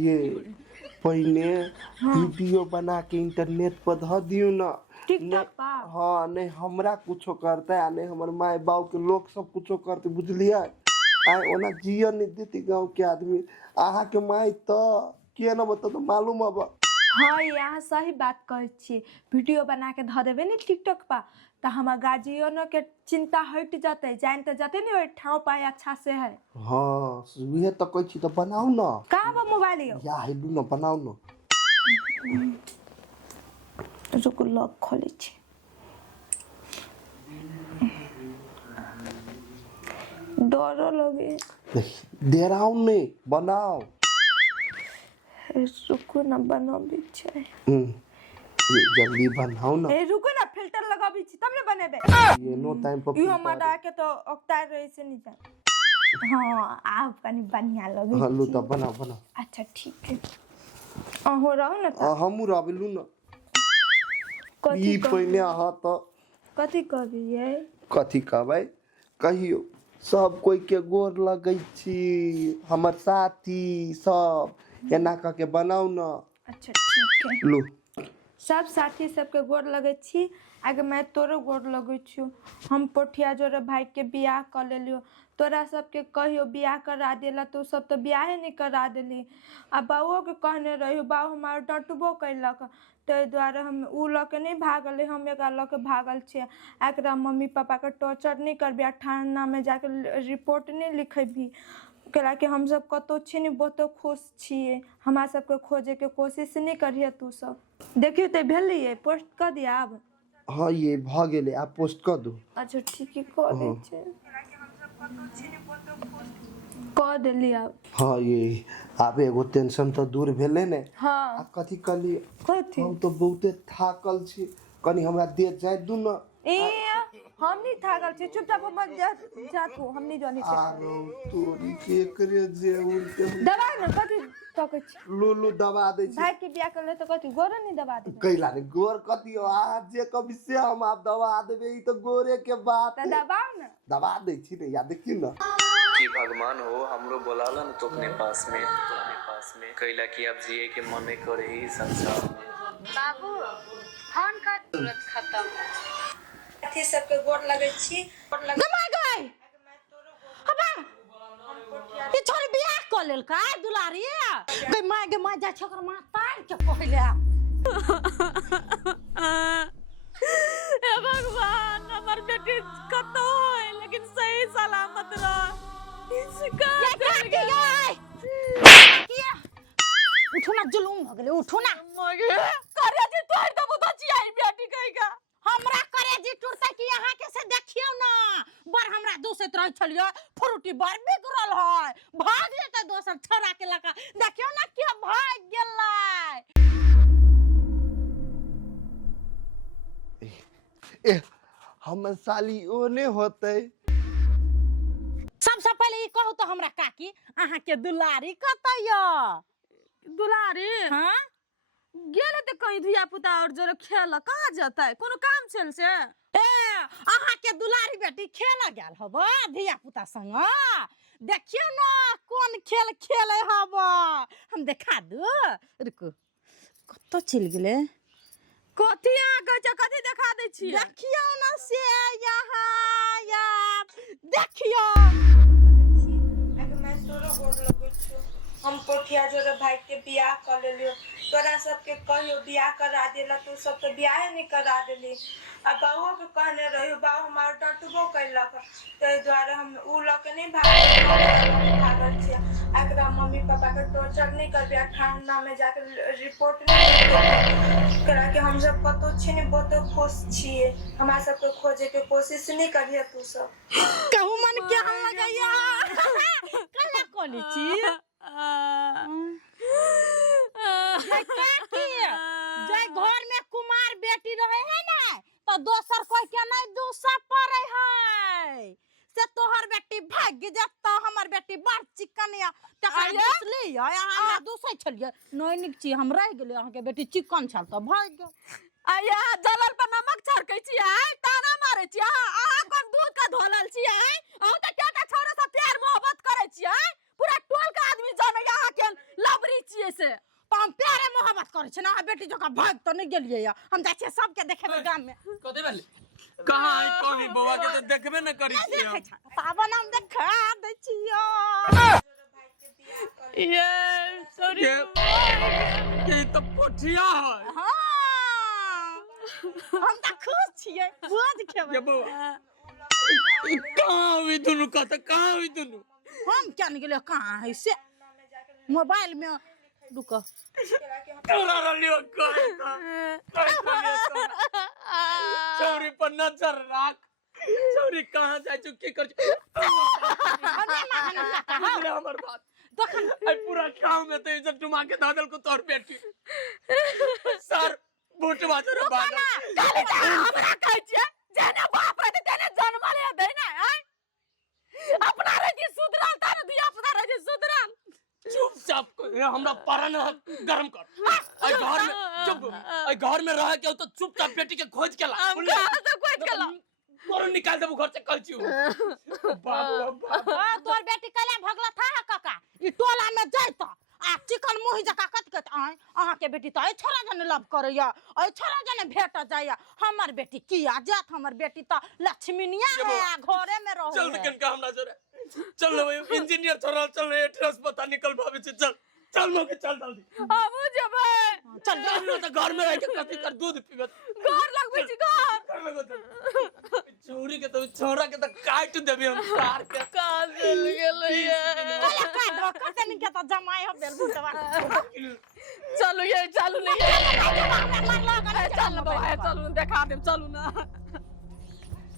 ये पहले वीडियो बना के इंटरनेट पर ध दियो ना। टिकटॉक पर हाँ नहीं हमरा कुछो करता है नहीं हमर माय बाप के लोग सब कुछो करते बुझलिए। आय ओना जियो नहीं देती गांव के आदमी आहा के माय तो किया ना बता तो मालूम अब। हाँ यहाँ सही बात कहे छी वीडियो बना के ध देबे नी टिकटॉक पर तो हमार गार्जियनों के चिंता हट जाते जान तो जाते नहीं ठाव पाए अच्छा से है। हाँ ये तो कोई चीज तो बनाओ ना। कहाँ बा मोबाइल या है दू ना बनाओ ना। रुको लॉक खोले छी। डरो लगे डेराओ नहीं बनाओ। रुको ना बनाबी छै। ये जल्दी बनाओ ना। ए रुको ना फिल्टर लगाबी छी तब ने बनेबे। ये नो टाइम पर यू हमारा के तो अक्तार रहे से नहीं जा। हाँ आप कनी बढ़िया लगे छी। हां लो तो बनाओ बनाओ। अच्छा ठीक है हो रहो ना हां हमू रहबे लू ना। कथी पहले हां तो कथी कहबिए कथी कहबै कहियो सब कोई के गोर लगै छी हमर साथी सब एना क के बनाओ ना। अच्छा ठीक है लो सब साथी सबके गोर लगे छी आगे मैं तोरो गोर लगे छी। हम पोठिया जोरे भाई के बियाह कर लेलियो तोरा सबके कहियो बियाह करा देला तो सब तो बियाह नहीं करा देली। आ बाबुओ के कहने रही बाबू हमार डटबो कैलक ते द्वारा हम उ ल के नहीं भागल हम एक ल के भागल छे। एकरा मम्मी पापा के टॉर्चर नहीं करबी थाना में जाके रिपोर्ट नहीं लिखेबी कला कि हम सब कतो छी नहीं बहुत खुश छिए हमरा सबके खोजे के कोशिश नहीं करिए तू सब देखियो ते भेलिए पोस्ट कर दिया अब। हां ये भ गेले आप पोस्ट कर दो। अच्छा ठीक है कर दे छे कर देली अब। हां ये आबे एगो टेंशन तो दूर भेले ने। हां कथी कली कथी हम तो बहुते थाकल छी कनी हमरा दे जाय दू ना। ए हम नहीं थाकल छी चुपचाप मत जा तू हम नहीं जानी छी। आरो तोरी के करे जे उल्टे दबा ना कथी तकै छी लुलु दबा दे छी भाई के बियाह कर ले तो कथी गोर नहीं दबा दे कैला ने गोर कथी आज जे कभी से हम आप दबा देबे ई तो गोरे के बात तो दबाओ ना दबा दे छी ने या देखी ना कि भगवान हो हमरो बोलाला न तो अपने पास में कैला कि अब जिए के मन नहीं करे ही संसार में। बाबू फोन का तुरंत खत्म साथी सबके गोर लगे छी गोर लगे गमा गई हबा ये छोरी बियाह कर लेल का दुलारी गे माय जा छोकर मां तार के कहले हे भगवान हमर बेटी कतो है लेकिन सही सलामत रह इसका उठो ना जुलूम हो गेले उठो ना मगे करे जी तोड़ दबो तो चियाई बेटी कहिगा हमरा करे जी टूटता कि यहां के से देखियो ना बर हमरा दोसत रह छलियो फ्रूटी बर बिगड़ल है भाग जेते दोसर छोरा के लका देखियो ना के भाग गेलै। ए हमर साली ओने होतै सबसे पहले ई कहू तो हमरा काकी अहाँ के दुलारी कतय दुलारी हां गेले त कहीं धिया पुता और जरे खेल कहां जाता है कोनो काम छल से ए अहाँ के दुलारी बेटी खेल गेल हबो धिया पुता संग देखियो ना कोन खेल खेले हबो हम देखा दू रुको कत चल गेले कथी आ गज कथी देखा दै छी देखियो ना से यहाँ या देखियो आगे मैं तोरो गोर लगे छी हम पोठिया जोरे भाई के बियाह कर लेलियो तोरा सबके कहियो बियाह करा देला तो सब तो बियाह नहीं करा देली। आ बाबुओ के कहने रही बाबू हमार डटबो कैलक ते द्वारा हम उ ल के नहीं भागल छी एकरा मम्मी पापा के टॉर्चर नहीं करबी थाना में जाके रिपोर्ट नहीं करा कि हम सब कतो छी नहीं बहुत खुश छिए हमरा सबके खोजे के कोशिश नहीं करिए तू सब कहू मन के हम लगैया कला कोली छी जय घर में कुमार बेटी रहे है ना तो दोसर कोई के नहीं दूसर पड़े है से तोहर बेटी भाग जत हमर बेटी बड़ चिकनिया तका दूसले हमरा दूसै छलिए नै निक छी हम रह गेले अहाँ के बेटी चिकन छल त भाग गेल आया जलल पर नमक छड़कै छी आय ताना मारे छी आहा कोन दूध का धोलल छी आय अहू त केटा छोरा से प्यार मोहब्बत करे छी आय पूरा टोल का आदमी जाने यहाँ के लबरी छिए से तो हम प्यारे मोहब्बत करे छ ना बेटी जका भाग तो नहीं गेलिए या हम जाय छियै सबके देखेबे गाम में कथि भेल कहां आई कभी बौआ के तो देखबे न करी छी हम पावन हम देखा दै छियो ये सॉरी ये तो पोठिया है हां हम त खुश छियै भोज खेबै ये बौआ कहां हुई दोनों का तो कहां हुई दोनों हम क्या नहीं गेलिए कहां है से मोबाइल में रुको तोरा रलियो चौरी पर नजर रख चौरी कहां जाय छु की कर हमर बात देखन आई पूरा गांव में तो इज्जत डुमा के दादल को तोर बेटी सर बूट बाजर बाग काले जा हमरा कहै छियै जेने बाप रहते तेने जन्म ले दे ना अपना रे जी सुधरल तारे दिया पुता रे जी सुधरल चुपचाप हमरा परन गरम कर आई घर में चुप आई घर में रह के तो चुपचाप बेटी के खोज के ला हम कहां से खोज के ला कोरो निकाल देबो घर से कहै छी बाबू तोर बेटी कले भगला था काका ई टोला में जाइत आ चिकन मुही जका कत आय अहाँ के बेटी त छोरा जने लव करैया छोरा जने भेट जाया हमर बेटी किया जात हमर बेटी त लक्ष्मीनिया है घरे में रहो चल तकन का हमरा जोरे चल इंजीनियर छोरा चल एड्रेस पता निकल भाभी से चल चल लोगे चल जल्दी हम जबै चल जल्दी तो घर में रह के कथि कर दूध पीबे घर लगबै छी घर कर लगो तो चोरी के तो छोरा के तो काट देबे हम कार के कहां से गेलै कले का दो कते नहीं के त जमाई हो बेल बुटवा चलो ये चलो नहीं चलो बाबा चलो देखा दे चलो ना